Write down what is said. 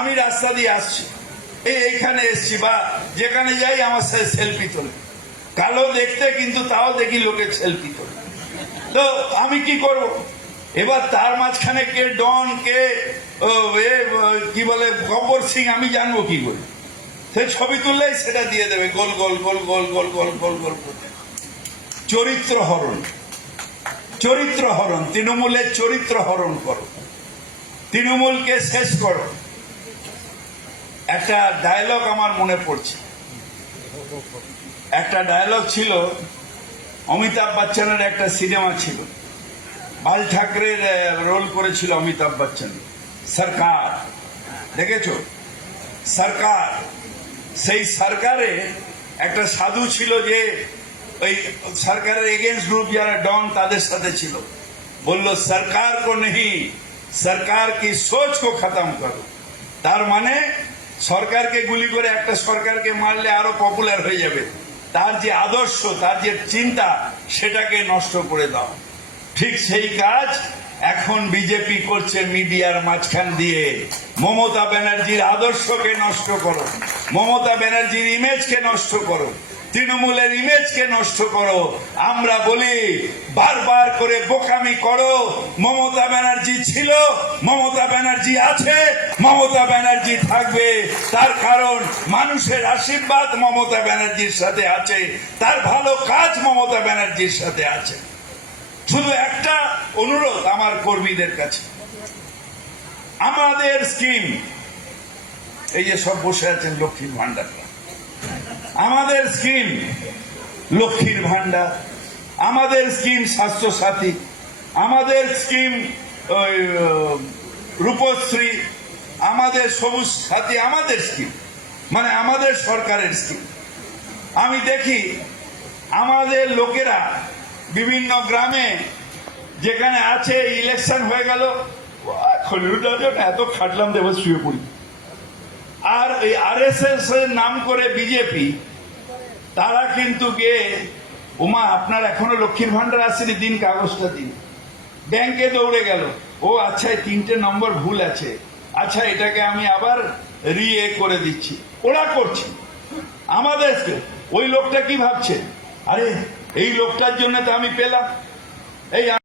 আমি রাস্তা দিয়ে আসছি। এই এইখানে এসছি বা যেখানে যাই আমার সাথে সেলফি তোলে। কালো দেখতে কিন্তু তাও দেখি লোকে সেলফি তোলে। তো আমি কি করব? এবার তার মাঝখানে কে ডন, কে কি বলে গব্বর সিং, আমি জানব কি করে? সে ছবি তুললেই সেটা দিয়ে দেবে, গোল গোল গোল গোল গোল গোল গোল গোল করতে চরিত্র হরণ। চরিত্র হরণ, তৃণমূলের চরিত্র হরণ করো। তৃণমূলকে শেষ করো। একটা ডায়লগ আমার মনে পড়ছে। একটা ডায়লগ ছিল, অমিতাভ বচ্চনের একটা সিনেমা ছিল। বাল ঠাকরের রোল করেছিল অমিতাভ বচ্চন। সরকার। দেখেছ? সরকার। সেই সরকারে একটা সাধু ছিল যে, ওই সরকারের এগেনস্ট গ্রুপ যারা ডন তাদের সাথে ছিল। বলল, সরকার কো নেই সরকার কি সোচ কো খতম করো। তার মানে সরকারকে গুলি করে একটা সরকারকে মারলে আরও পপুলার হয়ে যাবে। তার যে আদর্শ, তার যে চিন্তা, সেটাকে নষ্ট করে দাও। ঠিক সেই কাজ এখন বিজেপি করছে মিডিয়ার মাঝখান দিয়ে। মমতা ব্যানার্জির আদর্শকে নষ্ট করো। মমতা ব্যানার্জির ইমেজকে নষ্ট করো। তৃণমূলের ইমেজকে নষ্ট করো। আমরা বলি, বারবার করে বোকামি করো। মমতা ব্যানার্জি ছিল, মমতা ব্যানার্জি আছে, মমতা ব্যানার্জি থাকবে। তার কারণ মানুষের আশীর্বাদ মমতা ব্যানার্জির সাথে আছে। তার ভালো কাজ মমতা ব্যানার্জির সাথে আছে। শুধু একটা অনুরোধ আমার কর্মীদের কাছে। আমাদের স্কিম, এই যে সব বসে আছেন লক্ষ্মীর ভান্ডাররা আমাদের স্কিম লক্ষ্মীর ভান্ডার আমাদের স্কিম স্বাস্থ্য সাথী আমাদের স্কিম ওই রূপশ্রী, আমাদের সবুজ সাথী, আমাদের স্কিম মানে আমাদের সরকারের স্কিম আমি দেখি আমাদের লোকেরা বিভিন্ন গ্রামে যেখানে আছে ইলেকশন হয়ে গেল এত খাটলাম দেবো শুয়ে পড়ি। নাম করে বিজেপি তারা কিন্তু গিয়ে ওমা আপনার এখনও লক্ষ্মীর ভান্ডার আসেনি, দিন কাগজটা দিন। ব্যাংকে দৌড়ে গেল। ও আচ্ছা তিনটে নম্বর ভুল আছে। আচ্ছা এটাকে আমি আবার রিএ করে দিচ্ছি। ওরা করছে। আমাদের ওই লোকটা কি ভাবছে? আরে, এই লোকটার জন্য তো আমি পেলাম। এই